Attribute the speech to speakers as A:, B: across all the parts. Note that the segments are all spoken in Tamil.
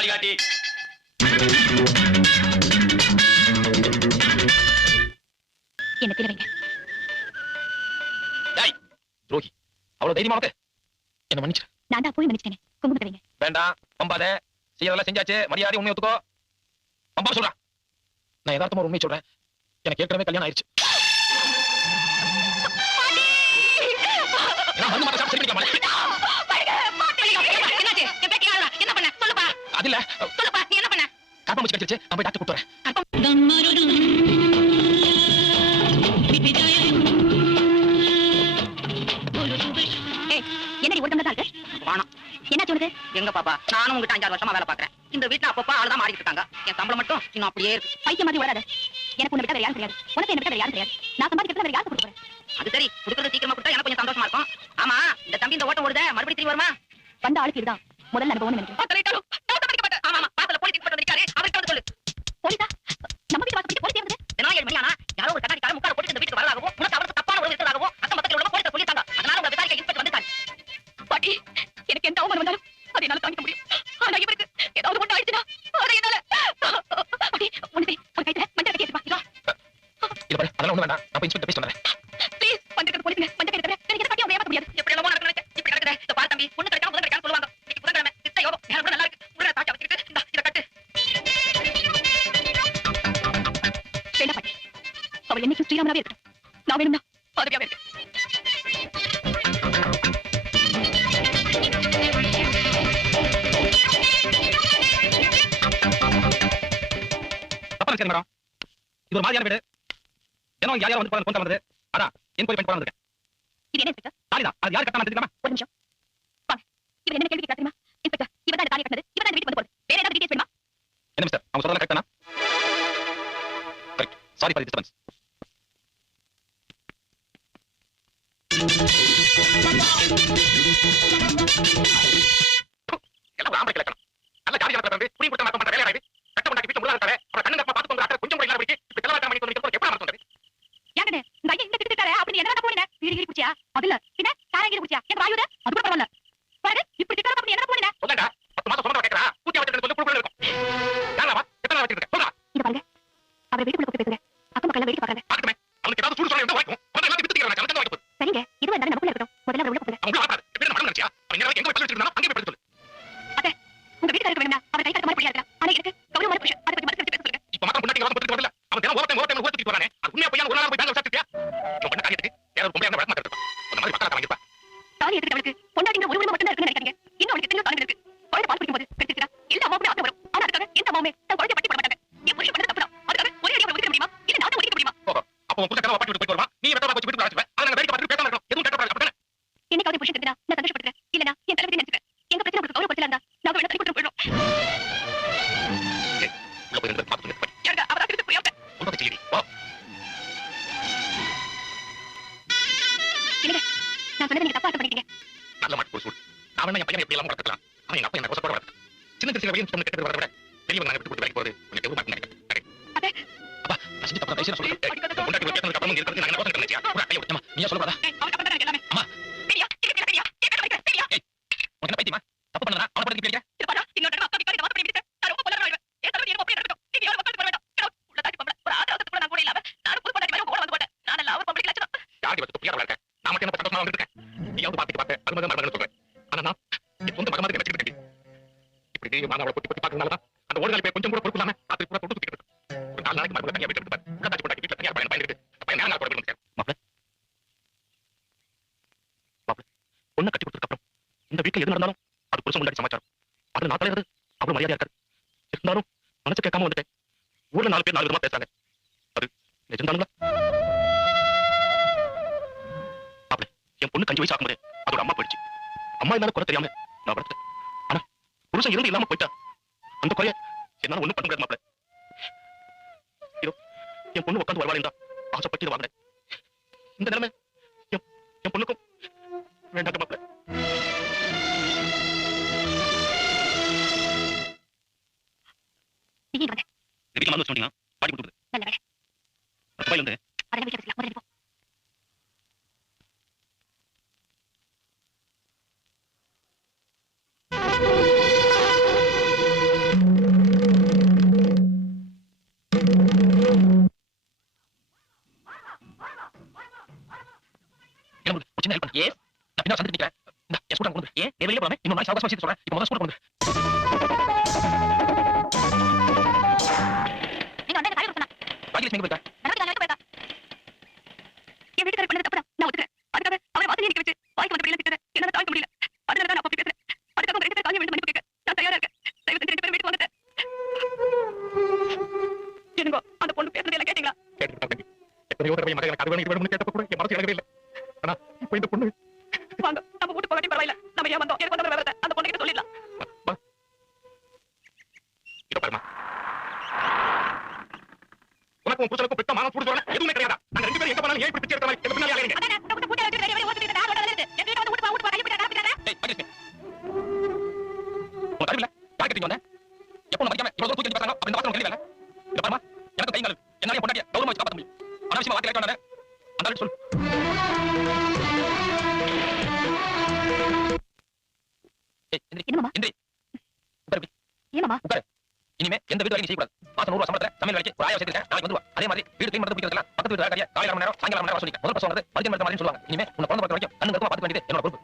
A: வழிகாட்டி.
B: என்ன பிளவைங்க
A: டேய் துரோகி. அவ்வளவு தைரியமா என்ன மன்னிச்சு
B: நான் தான் போய் மன்னிச்சிட்டேன். கும்பிட்டு வைங்க.
A: வேண்டாம் நம்பாத செய்யறதெல்லாம் செஞ்சாச்சு. மரியாதை உண்மை ஒத்துக்கோ. நம்ப சொல்றேன் நான் யதார்த்தமா உண்மை சொல்றேன். எனக்கு ஏற்கனவே கல்யாணம் ஆயிடுச்சு நான்
B: வந்து அதுல. சொல்லுப்பா நீ என்ன பண்ண?
A: கர்ப்பம் முடிச்சு கட்டிருச்சு நான் போய் டாக்டர் கூட்டு
B: என்னடி ஒரு தான் இருக்கு?
C: வானம்
B: என்ன சொல்லுது?
C: எங்க பாப்பா? நானும் உங்ககிட்ட அஞ்சாறு வருஷமா வேலை பாக்குறேன். இந்த வீட்டுல அப்பப்பா ஆளுதான் மாறிட்டு இருக்காங்க. என் சம்பளம் மட்டும் இன்னும் அப்படியே இருக்கு.
B: பைத்தியம் மாதிரி வராது. எனக்கு உன்னை விட்டது யாரும் தெரியாது உனக்கு என்ன விட்டது யாரும் தெரியாது நான் சம்பாதிக்கிறது யாருக்கு கொடுக்குறேன்
C: அது சரி. கொடுக்கறது சீக்கிரமா கொடுத்தா எனக்கு கொஞ்சம் சந்தோஷமா இருக்கும். ஆமா இந்த தம்பி இந்த ஓட்டம் ஓடுத. மறுபடியும் திரும்பி வருமா?
B: வந்த ஆளுக்கு இதுதான் முதல்ல அனுபவம் நினைக்கிறேன். அவள் என்னைக்கு ஸ்ரீராமனாவே இருக்கட்டும். நான் வேணும்னா பதவியாவே
A: இருக்கேன். மேடம் இது ஒரு மாதிரியான வீடு. ஏன்னா யார் யார் வந்து போன போன் வந்தது.
B: இது என்ன இன்ஸ்பெக்டர்
A: அது யார் கட்டமா தெரியுமா
B: ஒரு நிமிஷம். என்ன கேள்வி கேட்க தெரியுமா? இன்ஸ்பெக்டர் இவர் தான் தாலி வந்து போறது.
A: என்ன மிஸ்டர் அவங்க சொன்னதெல்லாம் கரெக்டானா சாரி ஃபார்
B: எடுத்து நான்
A: விட்டு வேலைக்கு போறது? உனக்கு எவ்வளவு மாட்டேன் அப்பா நான் இருக்கிறது
B: நான்
A: என்ன பார்த்துட்டு நீ சொல்லப்படாதா பாக்குறதுனால அந்த ஒரு நாள் கொஞ்சம் கூட பொறுப்பு இல்லாம கூட தொட்டு சுத்திட்டு நாளைக்கு மறுபடியும் தனியா போயிட்டு இருப்பார் தாச்சு போட்டாக்கி வீட்டுல தனியா பயன் பயந்துட்டு கட்டி கொடுத்துக்கப்புறம் இந்த வீட்டுல எது நடந்தாலும் அந்த குறைய என்னால ஒண்ணும் பண்ண முடியாது மாப்பிள்ள இதோ என் பொண்ணு உட்காந்து வருவாள் ஆசைப்பட்டு இதை வாங்கினேன். இந்த நிலைமை என் பொண்ணுக்கும் வேண்டாம்
B: மாப்பிள்ள
A: வீட்டுல மறந்து வச்சு சொன்னீங்க பாடி
B: கொடுத்து
A: வெளியே போலாமே இன்னும் நாளைக்கு வச்சுட்டு சொல்றேன். இப்போ முதல் ஸ்கூல் கொண்டு
B: நீங்க வந்து காய் கொடுத்தா
A: பாக்கியலட்சுமி எங்க போயிருக்கா?
B: நடந்து நான் போயிருக்கா? என் வீட்டுக்காரர் பண்ணது தப்பு நான் ஒத்துக்கிறேன். அதுக்காக அவரை வாசல் நிக்க வச்சு வாய்க்கு வந்த வெளியில திட்டுறேன் என்னால முடியல. அதனால தான் நான் அப்படி பேசுறேன். அதுக்காக உங்க ரெண்டு பேரும் காலையில் விழுந்து மன்னிப்பு கேட்க நான் தயாரா இருக்கேன். தயவு செஞ்சு ரெண்டு பேரும் வீட்டுக்கு வந்துட்டேன் என்னங்கோ அந்த பொண்ணு பேசுறது எல்லாம் கேட்டீங்களா?
A: கேட்டுக்கிட்டா தம்பி எத்தனையோ தடவை என் மகன் எனக்கு அது வேணும் இது வேணும்னு கேட்டப்ப கூட என் மனசு இறங்கவே இல்லை. ஆனா இப்போ இந்த பொண்ணு
B: வாங்க நம்ம வீட்டுக்கு போகாட்டி பரவாயில்ல நம்ம ஏன் வந்தோம் எனக்கு வந்த விவரத்தை அந்த பொண்ணு கிட்ட சொல்லிடலாம்
A: வா. இதோ பாருமா உனக்கு உன் புருஷனுக்கும் பெத்த மானம் சூடு சொல்லணும் எதுவுமே கிடையாதா நாங்க ரெண்டு பேரும் எங்க போனாலும் ஏன் இப்படி பிச்சை எடுத்த மாதிரி எங்க பின்னாலே ஆகிறீங்க
B: அதானே உங்க வீட்டை விட்டு வெளியே வெளியே ஓடிட்டு நான் ரோட்ல இருந்து என் வீட்டை வந்து வீட்டுக்கு வா வீட்டுக்கு வா கையை பிடிக்காத பிடிக்காத
A: ஏய் பாக்கியலட்சுமி உனக்கு அறிவில்ல யார் கேட்டீங்க வந்தேன் எப்போ நம்ம மதிக்காம இவ்வளவு தூரம் தூக்கி பேசுறாங்க அப்ப இந்த வாசல் கேள்வி இல்ல பாருமா எனக்கு கை நாள் என்னால என் பொண்டாட்டிய கௌரவமா வச்சு காப்பாத்த முடியும். அனாவசியமா வார்த்தை கேட்க வேண்டாம் அந்த ஆளு சொல்லு. ஏய் எந்திரி.
B: என்னமாமா?
A: எந்திரி. உட்காரு இப்படி.
B: ஏமாமா
A: இனிமே எந்த வீட்டு வேலையும் செய்யக்கூடாது. மாசம் நூறு சம்பளத்துல சமையல் வேலைக்கு ஒரு ஆயிரம் சேர்த்துருக்கேன் நாளைக்கு வந்துருவா. அதே மாதிரி வீடு கிளீன் பண்ணி பிடிக்கிறதுலாம் பக்கத்து வீட்டு வேலைக்காரியா காலையில மணி நேரம் சாயங்காலம் நேரம் சொல்லிக்க முதல் பசங்க வந்து எடுத்த மாதிரி சொல்லுவாங்க. இனிமே உன்னை குழந்தை பார்க்க வரைக்கும் கண்ணு பார்த்துக்க வேண்டியது என்னோட பொறுப்பு.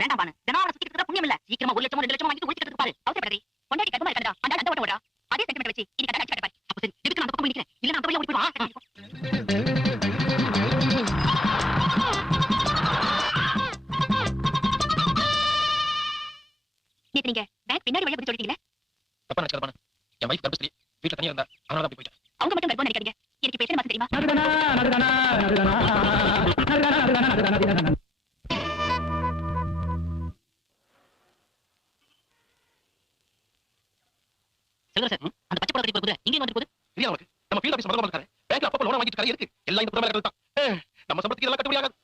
C: பழக்கத்துக்கு குதிரை இங்கே வந்து போகுது
A: தெரியாது உனக்கு? நம்ம ஃபீல்ட் ஆஃபீஸ் முதல்ல இருக்காரு பேங்க்ல அப்பப்ப லோன் வாங்கிட்டு கதை இருக்கு. எல்லாம் இந்த புறமே தான் நம்ம சம்பளத்துக்கு இதெல்லாம் கட்டுப்படி ஆகாது.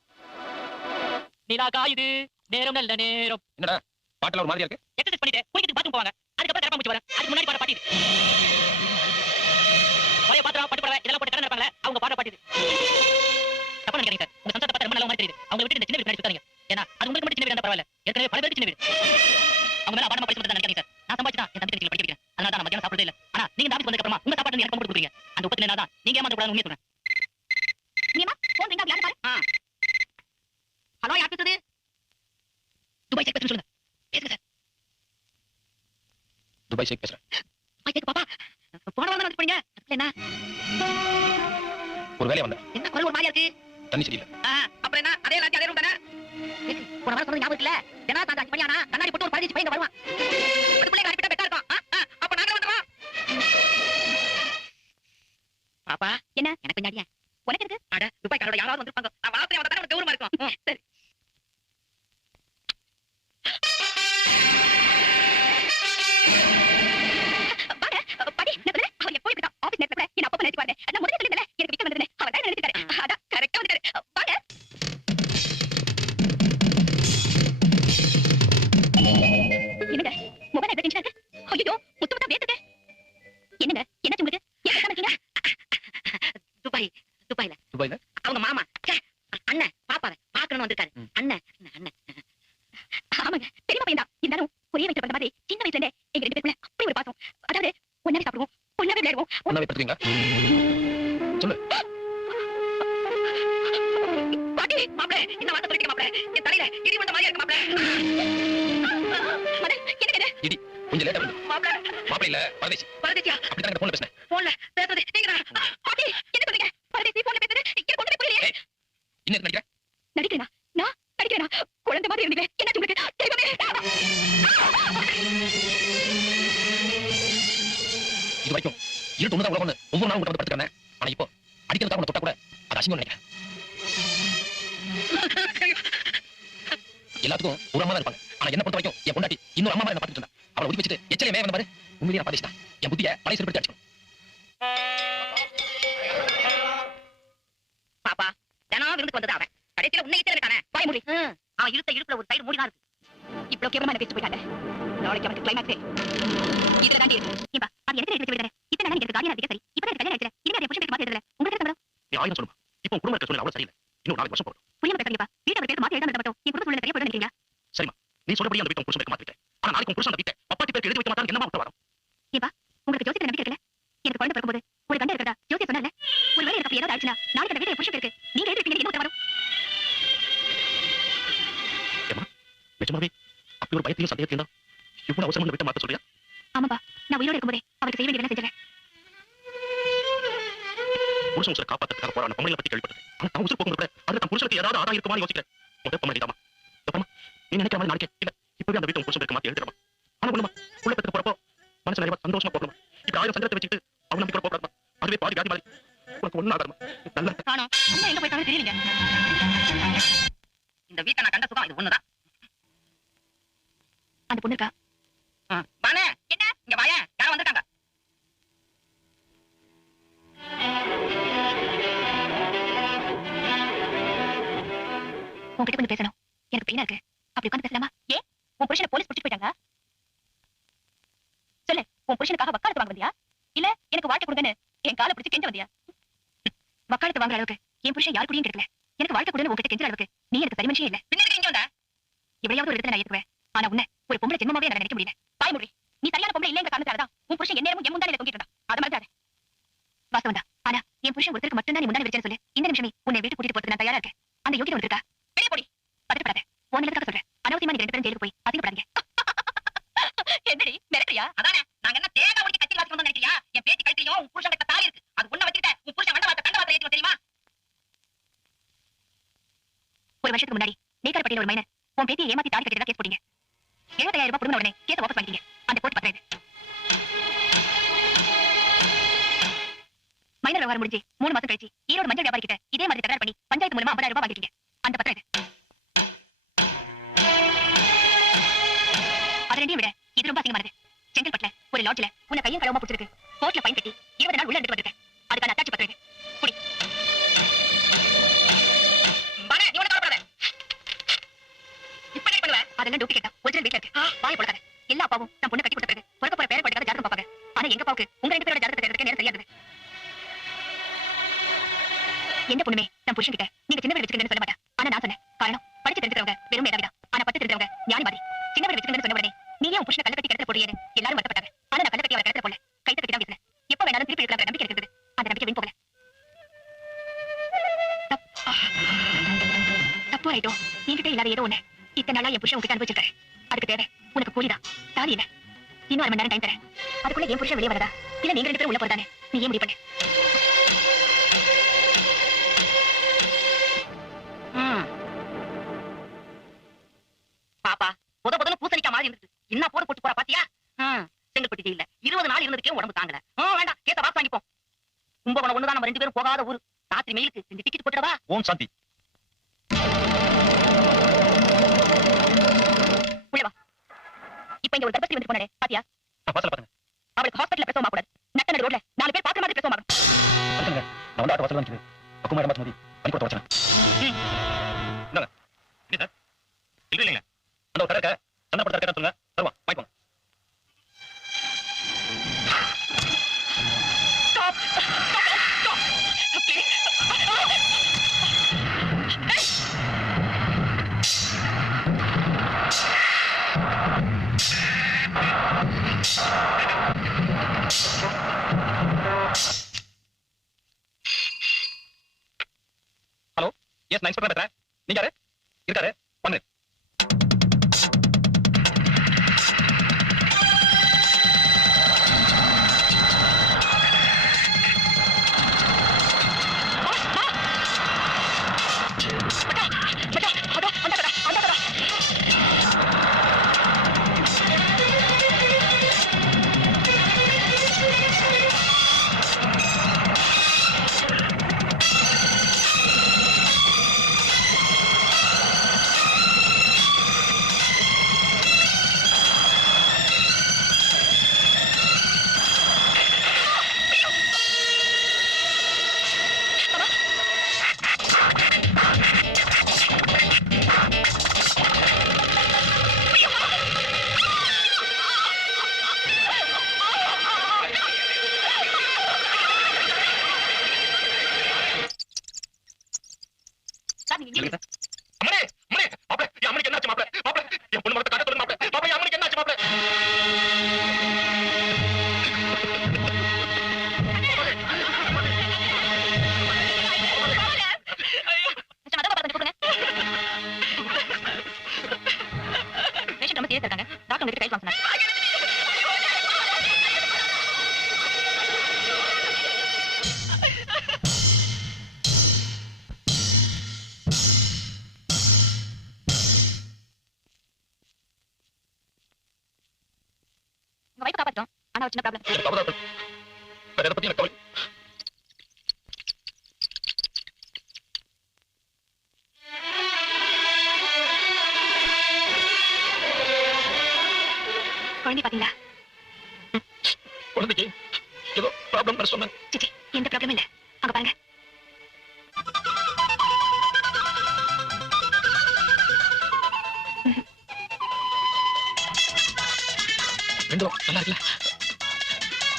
C: நிலா காயுது நேரம் நல்ல நேரம்.
A: என்னடா? பாட்டுல ஒரு மாதிரியா இருக்கு?
C: எக்ஸசைஸ் பண்ணிட்டு குளிக்கிட்டு பாத்ரூம் போவாங்க. அதுக்கப்புறம் கரப்பா முடிச்சு வரேன். அதுக்கு முன்னாடி பாட பாட்டிது பழைய பாத்திரம் பட்டு படவை. இதெல்லாம் போட்டு கடன் இருப்பாங்களே அவங்க பாட பாட்டிது தான் இல்ல ஆனா நீங்க இந்த ஆஃபீஸ் வந்ததுக்கு அப்புறமா உங்க சாப்பாடு எனக்கு போட்டு கொடுக்குறீங்க. அந்த உப்பத்தி தான் நீங்க ஏமாந்து கூடாது உண்மையை சொல்றேன்.
B: நீமா போன் ரிங் யாரு பாரு
C: ஹலோ யார் பேசுறது? துபாய் செக் சொல்லுங்க. பேசுங்க சார்
A: துபாய் ஷேக் பேசுறேன்.
C: போய் கேக்கு பாப்பா. போன வாரம் வந்து போறீங்க அதுக்குள்ள என்ன?
A: ஒரு வேலையை வந்தேன்.
C: என்ன குரல் ஒரு மாதிரியா இருக்கு?
A: தண்ணி சரியில்லை
C: அப்புறம் என்ன? அதே லாட்சி அதே ரூம் தானே? ஏக்கு, போன வாரம் சொன்னது ஞாபகம் இருக்குல்ல? தினா தாத்தா அஞ்சு மணி ஆனா கண்ணாடி போட்டு ஒரு பதினஞ்சு பையன் வருவான். அது பிள்ளைங்க பாப்பா.
B: என்ன?
C: எனக்கு கொஞ்சம்
B: உனக்கு இருக்கு
C: துபாய்ல
A: துபாய்ல
C: அவங்க மாமா அண்ணன் பாப்பாவை பாக்கணும்னு வந்திருக்காரு. அண்ணன் அண்ணன்
B: ஆமாங்க பெரியமா பையன் தான் இருந்தாலும் ஒரே வயசுல பிறந்த மாதிரி சின்ன வயசுல இருந்தே எங்க ரெண்டு பேருக்குள்ள அப்படி ஒரு பாசம். அதாவது ஒன்னாவே சாப்பிடுவோம் ஒன்னாவே விளையாடுவோம்.
A: ஒன்னாவே படுத்துவீங்களா
C: பாட்டி மாப்பிள இந்த வார்த்தை சொல்லிட்டு மாப்பிள. என் தலையில இடி வந்த மாதிரியா இருக்கு மாப்பிள.
B: என்னங்க இது?
A: கொஞ்சம் லேட்டா வந்து
C: மாப்பிள.
A: மாப்பிள்ளை இல்ல பரதேசி.
C: பரதேசியா?
A: அப்படிதான் போன்ல பேசினேன்
C: போன்ல பேசுறது நீங்க
A: பழைய அடிச்சுக்கணும்
C: பாப்பா தினம் விருந்துக்கு வந்தது அவன். கடைசியில உன்னை விட்டானே
B: வாய் மூடி.
C: அவன் இருத்த இடுப்புல ஒரு சைடு மூடிதான் இருக்கு.
B: இவ்வளவு கேவலமா பேசிட்டு போயிட்டாங்க. நாளைக்கு அவனுக்கு கிளைமேக்ஸே இதுல தாண்டி இருக்கு. ஏப்பா அது எனக்கு எடுத்து விடுறேன் இத்தனை எனக்கு காரியம் அதிக சரி எனக்கு கல்யாணம் ஆயிடுச்சு இனிமே அதை புருஷன் பேசி எழுதுறேன் உங்களுக்கு
A: சொல்லுமா?
B: ஒரு
A: பயத்தையும் சந்தேகத்தையும் தான் இவ்வளவு அவசரமா வீட்டை மாத்த சொல்றியா?
B: ஆமாப்பா நான் உயிரோட இருக்கும்போதே அவருக்கு செய்ய வேண்டியதெல்லாம் செஞ்சிடறேன்
A: புருஷன் உசுரை காப்பாத்துறதுக்காக போறான. பொம்பளை பத்தி கேள்விப்பட்டேன் ஆனா தான் உசுர் போகும்போது கூட அதுல தன் புருஷனுக்கு ஏதாவது ஆதா இருக்குமான்னு யோசிக்கிறேன் முதல் பொம்பளை தாமா அப்புறமா நீ நினைக்கிற மாதிரி நாளைக்கே இல்ல இப்பவே அந்த வீட்டை புருஷன் இருக்க மாத்தி எழுதிடமா ஆனா ஒண்ணுமா? உள்ள பெற்று போறப்போ மனசு நிறைய சந்தோஷமா போகணுமா? இப்ப ஆயிரம் சங்கடத்தை வச்சுட்டு அவன் நம்பி கூட போகக்கூடாதுமா? அதுவே பாதி வியாதி மாதிரி. உனக்கு ஒண்ணு ஆகாதுமா? நல்ல
D: இந்த வீட்டை நான் கண்ட சுகம் இது ஒண்ணுதான்.
B: அந்த பொண்ணு இருக்கா?
D: வானே என்ன? இங்க வாயேன் யாரும் வந்திருக்காங்க.
B: உன்கிட்ட கொஞ்சம் பேசணும். எனக்கு பெயினா இருக்கு. அப்படி உட்காந்து பேசலாமா? ஏ உன் புருஷனை போலீஸ் பிடிச்சிட்டு போயிட்டாங்க சொல்லு உன் புருஷனுக்காக வக்காலத்து வாங்க வந்தியா? இல்ல எனக்கு வாழ்க்கை கொடுங்கன்னு என் காலை பிடிச்சு கெஞ்ச வந்தியா? வக்காலத்து வாங்குற அளவுக்கு என் புருஷன் யார் கூடயும் கிடைக்கல. எனக்கு வாழ்க்கை கொடுன்னு உன்கிட்ட கெஞ்சற அளவுக்கு நீ எனக்கு சரி மனுஷன் இல்ல.
D: பின்ன எதுக்கு இங்க வந்த.
B: எவ்வளவு ஒரு இடத்துல நான் ஏத்துக்குவேன். ஆனா உன்ன ஒரு பொம்பளை ஜென்மமாவே என்னால நினைக்க முடியல. தாய் முடி நீ சரியான பொம்பளை இல்லைங்க காரணத்தால உன் புருஷன் எந்நேரமும் என் முந்தானில தொங்கிட்டு அது மாதிரி வாஸ்தவம் தான். ஆனா என் புருஷன் ஒருத்தருக்கு மட்டும் தான் நீ முன்னாடி வச்சேன்னு சொல்லு. இந்த நிமிஷமே உன்னை வீட்டு கூட்டிட்டு போறதுக்கு நான் தயாரா இருக்கேன். அந்த யோகியம் ஒன்று வெளியே போடி. பதட்டப்படாத. உன் நிலத்துக்காக சொல்றேன். நீங்க ரெண்டு பேரும் ஜெயிலுக்கு போய் அதிகப்படாதீங்க என்னடி மிரட்டுறியா?
D: அதானே நாங்க என்ன தேங்காய் உடைக்க கத்தி வாசி நினைக்கிறியா? என் பேத்தி கழுத்திலையும் உன் புருஷன் கிட்ட தாலி இருக்கு. அது ஒண்ணு வச்சுக்கிட்ட உன் புருஷன் வண்ட வார்த்தை கண்ட வார்த்தை தெரியுமா
B: ஒரு வருஷத்துக்கு முன்னாடி நேக்கார பட்டியல ஒரு மைனர் உன் பேத்தியை ஏமாத்தி தாலி கட்டிட்டு கேஸ் போட்டீங்க. കോർട്ടിലെ ഫൈൻ കിട്ടി. எப்ப வேணாலும் நம்பிக்கை இருக்குது அந்த நம்பிக்கை வீண் போகல. தப்பு ஆயிட்டோம். என்கிட்ட இல்லாத ஏதோ ஒண்ணு. இத்தனை நாளா என் புருஷன் உங்ககிட்ட அனுபவிச்சிருக்காரு. அதுக்கு தேவை. உனக்கு கூலிதான் தாலி என்ன? இன்னும் அரை மணி நேரம் டைம் தரேன். அதுக்குள்ள என் புருஷன் வெளியே வரதா இல்ல நீங்க ரெண்டு பேரும் உள்ள போறதானே நீ ஏன் முடிவு பண்ணு?
D: வேண்டாம். கேட்ட வாக்கு வாங்கிப்போம் கும்பகோணம் ஒண்ணுதான். நம்ம ரெண்டு பேரும் போகாத ஊரு. ராத்திரி மெயிலுக்கு. ரெண்டு டிக்கெட் போட்டுடவா?
A: ஓம் சாந்தி.
B: இப்ப இங்க ஒரு கர்ப்பஸ்திரி வந்து போனே பாத்தியா?
A: வாசல பாருங்க.
B: அவளுக்கு ஹாஸ்பிடல்ல பிரசவம் ஆகக்கூடாது. நட்ட நடு ரோட்ல. நாலு பேர் பாக்குற மாதிரி பிரசவம் ஆகும்
A: நான் வந்து ஆட்ட வாசல மோதி. பண்ணி கொடுத்த வச்சேன் அந்த ஒரு சண்டை படுத்த கேட்டா சொல்லுங்க. ஹலோ எஸ் நான் இன்ஸ்பெக்டர் பேசுறேன். நீங்க யாரு? இருக்காரு? வேற எதை பத்தி எனக்கு கவலை.
B: குழந்தை பாத்தீங்களா?
A: குழந்தைக்கு ஏதோ ப்ராப்ளம் சொன்னேன்